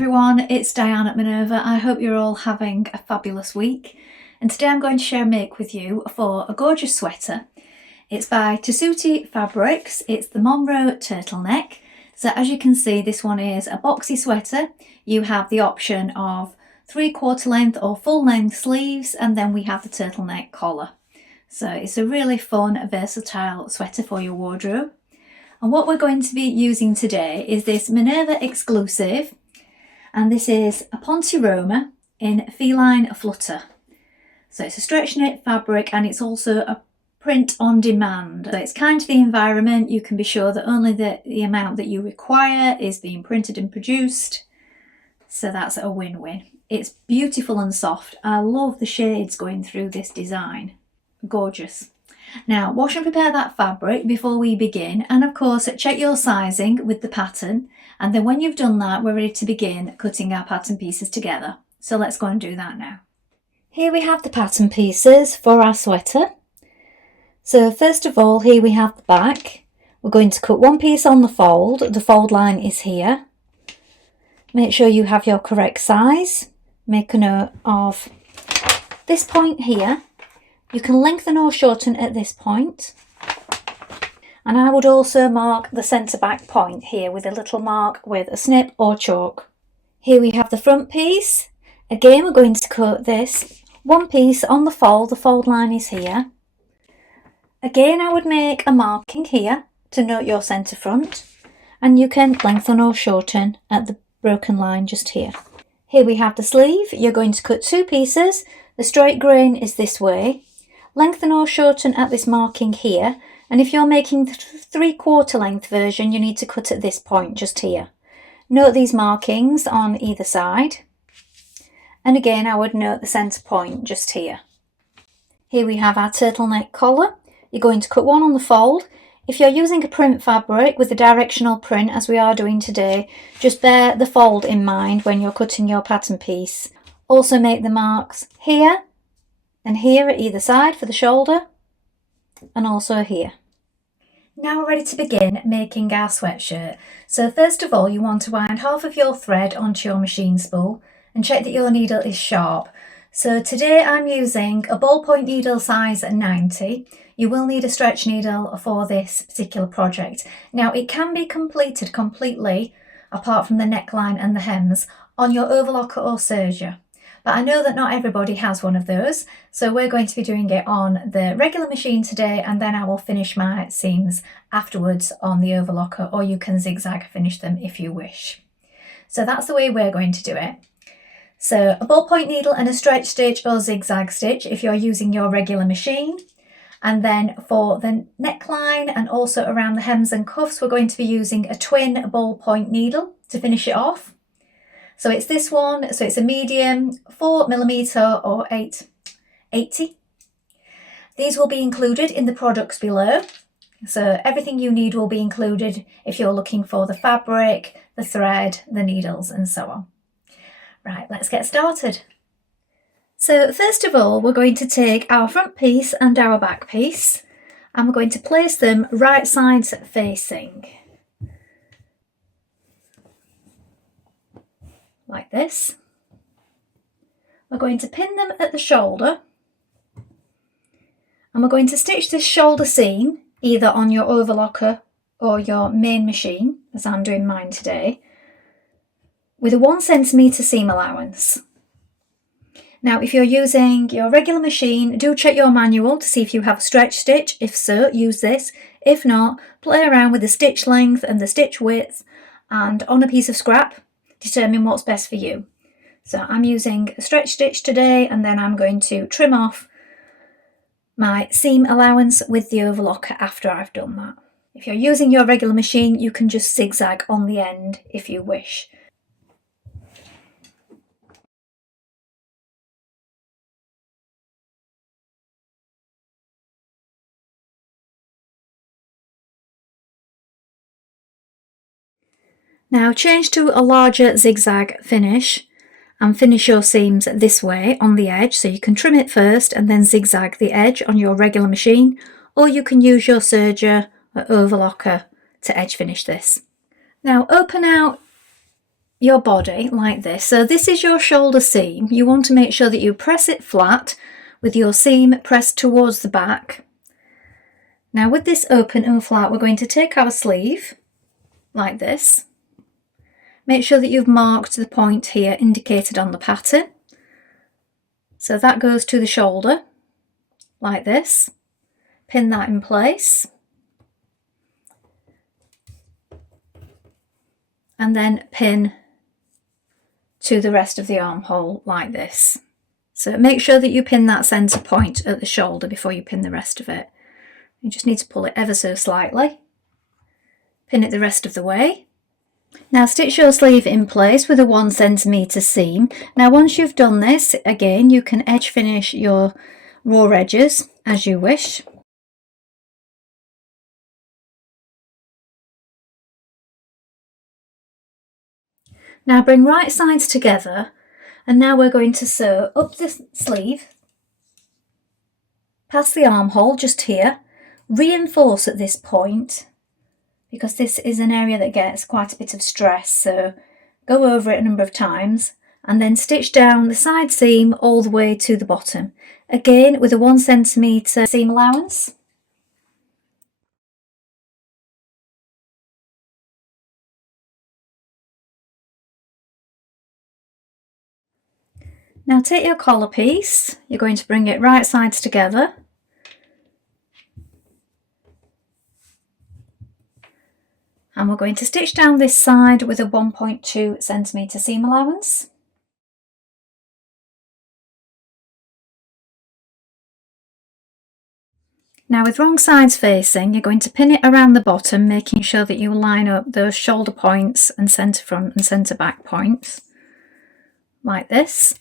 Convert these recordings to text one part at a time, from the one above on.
everyone, it's Dianne at Minerva. I hope you're all having a fabulous week. And today I'm going to share a make with you for a gorgeous sweater. It's by Tessuti Fabrics. It's the Monroe Turtleneck. So as you can see, this one is a boxy sweater. You have the option of 3/4 length or full length sleeves, and then we have the turtleneck collar. So it's a really fun, versatile sweater for your wardrobe. And what we're going to be using today is this Minerva exclusive, and this is a Ponte Roma in Feline Flutter. So it's a stretch knit fabric, and it's also a print on demand. So it's kind to the environment. You can be sure that only the amount that you require is being printed and produced. So that's a win-win. It's beautiful and soft. I love the shades going through this design. Gorgeous. Now, wash and prepare that fabric before we begin, and of course check your sizing with the pattern, and then when you've done that, we're ready to begin cutting our pattern pieces together. So let's go and do that now. Here we have the pattern pieces for our sweater. So first of all, here we have the back. We're going to cut one piece on the fold line is here. Make sure you have your correct size. Make a note of this point here. You can lengthen or shorten at this point. And I would also mark the centre back point here with a little mark with a snip or chalk. Here we have the front piece. Again, we're going to cut this one piece on the fold line is here. Again, I would make a marking here to note your centre front, and you can lengthen or shorten at the broken line just here. Here we have the sleeve. You're going to cut two pieces. The straight grain is this way. Lengthen or shorten at this marking here, and if you're making the 3/4 length version, you need to cut at this point just here. Note these markings on either side, and again I would note the centre point just here. Here we have our turtleneck collar. You're going to cut one on the fold. If you're using a print fabric with a directional print, as we are doing today, just bear the fold in mind when you're cutting your pattern piece. Also make the marks here and here at either side for the shoulder, and also here. Now we're ready to begin making our sweatshirt. So first of all, you want to wind half of your thread onto your machine spool and check that your needle is sharp. So today I'm using a ballpoint needle size 90. You will need a stretch needle for this particular project. Now it can be completed completely, apart from the neckline and the hems, on your overlocker or serger. But I know that not everybody has one of those, so we're going to be doing it on the regular machine today, and then I will finish my seams afterwards on the overlocker, or you can zigzag finish them if you wish. So that's the way we're going to do it. So a ballpoint needle and a stretch stitch or zigzag stitch if you're using your regular machine. And then for the neckline and also around the hems and cuffs, we're going to be using a twin ballpoint needle to finish it off. So it's this one, so it's a medium 4mm or 880. These will be included in the products below. So everything you need will be included if you're looking for the fabric, the thread, the needles, and so on. Right, let's get started. So first of all, we're going to take our front piece and our back piece, and we're going to place them right sides facing. Like this. We're going to pin them at the shoulder, and we're going to stitch this shoulder seam either on your overlocker or your main machine, as I'm doing mine today, with a 1cm seam allowance. Now if you're using your regular machine, do check your manual to see if you have a stretch stitch. If so, use this. If not, play around with the stitch length and the stitch width, and on a piece of scrap determine what's best for you. So I'm using a stretch stitch today, and then I'm going to trim off my seam allowance with the overlocker after I've done that. If you're using your regular machine, you can just zigzag on the end if you wish. Now change to a larger zigzag finish and finish your seams this way on the edge, so you can trim it first and then zigzag the edge on your regular machine, or you can use your serger or overlocker to edge finish this. Now open out your body like this. So this is your shoulder seam. You want to make sure that you press it flat with your seam pressed towards the back. Now with this open and flat, we're going to take our sleeve like this. Make sure that you've marked the point here indicated on the pattern. So that goes to the shoulder like this. Pin that in place. And then pin to the rest of the armhole like this. So make sure that you pin that centre point at the shoulder before you pin the rest of it. You just need to pull it ever so slightly. Pin it the rest of the way. Now stitch your sleeve in place with a 1 centimetre seam. Now once you've done this, again you can edge finish your raw edges as you wish. Now bring right sides together, and now we're going to sew up the sleeve, past the armhole just here. Reinforce at this point, because this is an area that gets quite a bit of stress, so go over it a number of times and then stitch down the side seam all the way to the bottom, again with a 1 centimetre seam allowance. Now take your collar piece, you're going to bring it right sides together. And we're going to stitch down this side with a 1.2 centimetre seam allowance. Now with wrong sides facing, you're going to pin it around the bottom, making sure that you line up those shoulder points and centre front and centre back points, like this.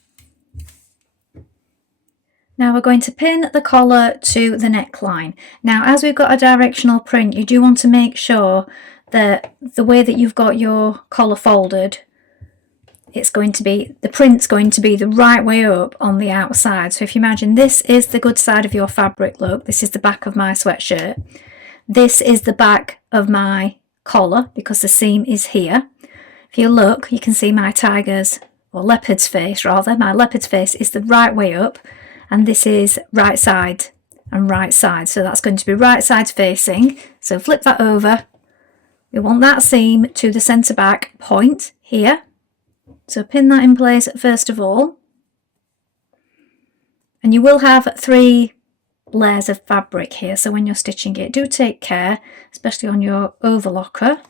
Now we're going to pin the collar to the neckline. Now as we've got a directional print, you do want to make sure that the way that you've got your collar folded, the print's going to be the right way up on the outside. So if you imagine this is the good side of your fabric, look, this is the back of my sweatshirt. This is the back of my collar because the seam is here. If you look, you can see my tiger's, or leopard's face rather, my leopard's face is the right way up, and this is right side and right side. So that's going to be right sides facing. So flip that over. We want that seam to the centre back point here. So pin that in place first of all. And you will have 3 layers of fabric here. So when you're stitching it, do take care, especially on your overlocker.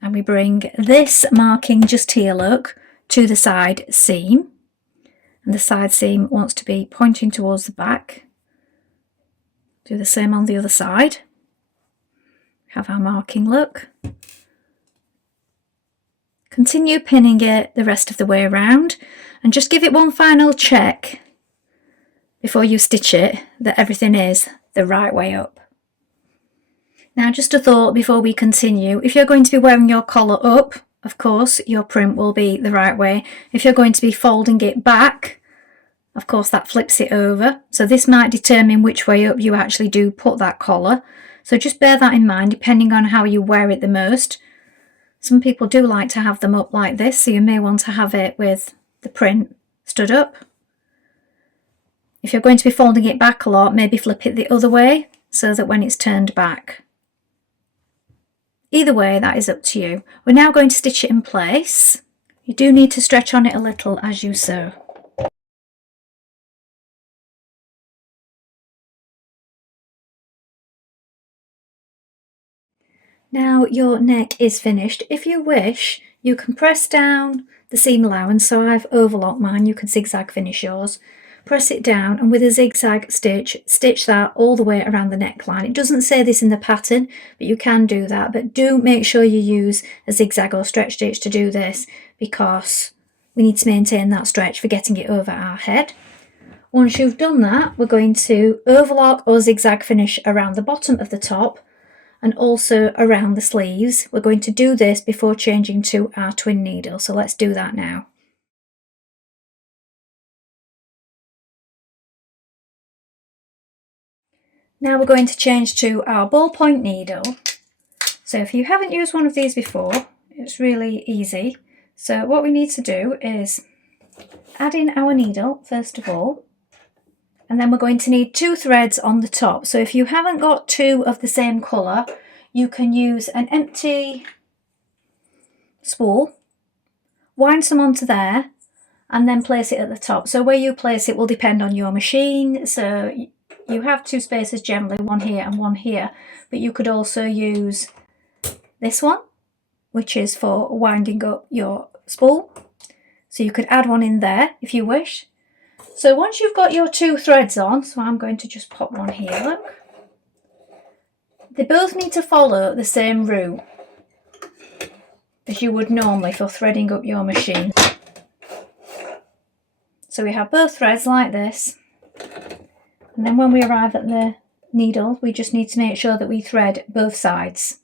And we bring this marking just here, look, to the side seam. And the side seam wants to be pointing towards the back. Do the same on the other side. Have our marking, look. Continue pinning it the rest of the way around and just give it one final check before you stitch it that everything is the right way up. Now just a thought before we continue, if you're going to be wearing your collar up, of course your print will be the right way. If you're going to be folding it back, of course that flips it over. So this might determine which way up you actually do put that collar. So just bear that in mind depending on how you wear it the most. Some people do like to have them up like this, so you may want to have it with the print stood up. If you're going to be folding it back a lot, maybe flip it the other way so that when it's turned back. Either way, that is up to you. We're now going to stitch it in place. You do need to stretch on it a little as you sew. Now your neck is finished. If you wish, you can press down the seam allowance. So I've overlocked mine, you can zigzag finish yours. Press it down and with a zigzag stitch, stitch that all the way around the neckline. It doesn't say this in the pattern, but you can do that. But do make sure you use a zigzag or stretch stitch to do this, because we need to maintain that stretch for getting it over our head. Once you've done that, we're going to overlock or zigzag finish around the bottom of the top and also around the sleeves. We're going to do this before changing to our twin needle, so let's do that now. Now we're going to change to our ballpoint needle. So if you haven't used one of these before, it's really easy. So what we need to do is add in our needle first of all, and then we're going to need 2 threads on the top. So if you haven't got 2 of the same colour, you can use an empty spool, wind some onto there, and then place it at the top. So where you place it will depend on your machine. So you have 2 spaces generally, one here and one here, but you could also use this one, which is for winding up your spool. So you could add one in there if you wish. So once you've got your 2 threads on, so I'm going to just pop one here, look. They both need to follow the same route as you would normally for threading up your machine. So we have both threads like this, and then when we arrive at the needle, we just need to make sure that we thread both sides.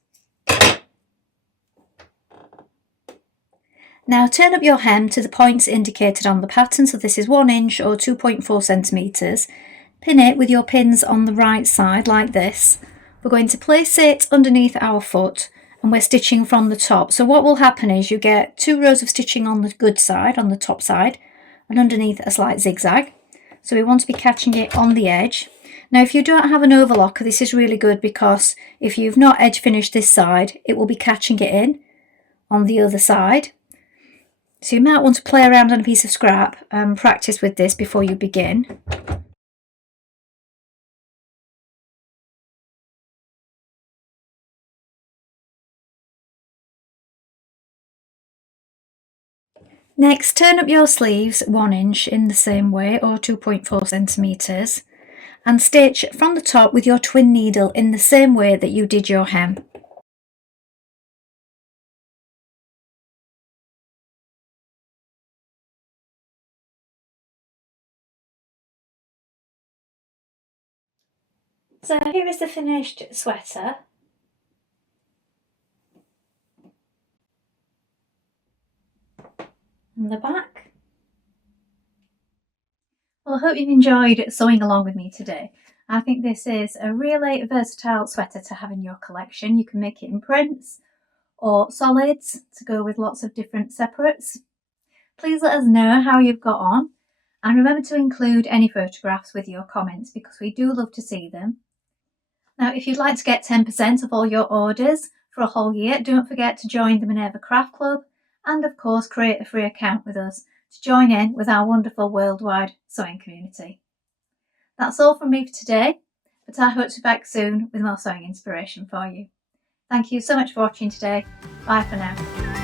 Now turn up your hem to the points indicated on the pattern, so this is 1 inch or 2.4 centimetres. Pin it with your pins on the right side like this. We're going to place it underneath our foot, and we're stitching from the top. So what will happen is you get 2 rows of stitching on the good side, on the top side, and underneath a slight zigzag. So we want to be catching it on the edge. Now if you don't have an overlocker, this is really good, because if you've not edge finished this side, it will be catching it in on the other side. So you might want to play around on a piece of scrap and practice with this before you begin. Next, turn up your sleeves 1 inch in the same way, or 2.4 centimetres, and stitch from the top with your twin needle in the same way that you did your hem. So here is the finished sweater. And the back. Well, I hope you've enjoyed sewing along with me today. I think this is a really versatile sweater to have in your collection. You can make it in prints or solids to go with lots of different separates. Please let us know how you've got on, and remember to include any photographs with your comments, because we do love to see them. Now, if you'd like to get 10% of all your orders for a whole year, don't forget to join the Minerva Craft Club, and of course create a free account with us to join in with our wonderful worldwide sewing community. That's all from me for today, but I hope to be back soon with more sewing inspiration for you. Thank you so much for watching today. Bye for now.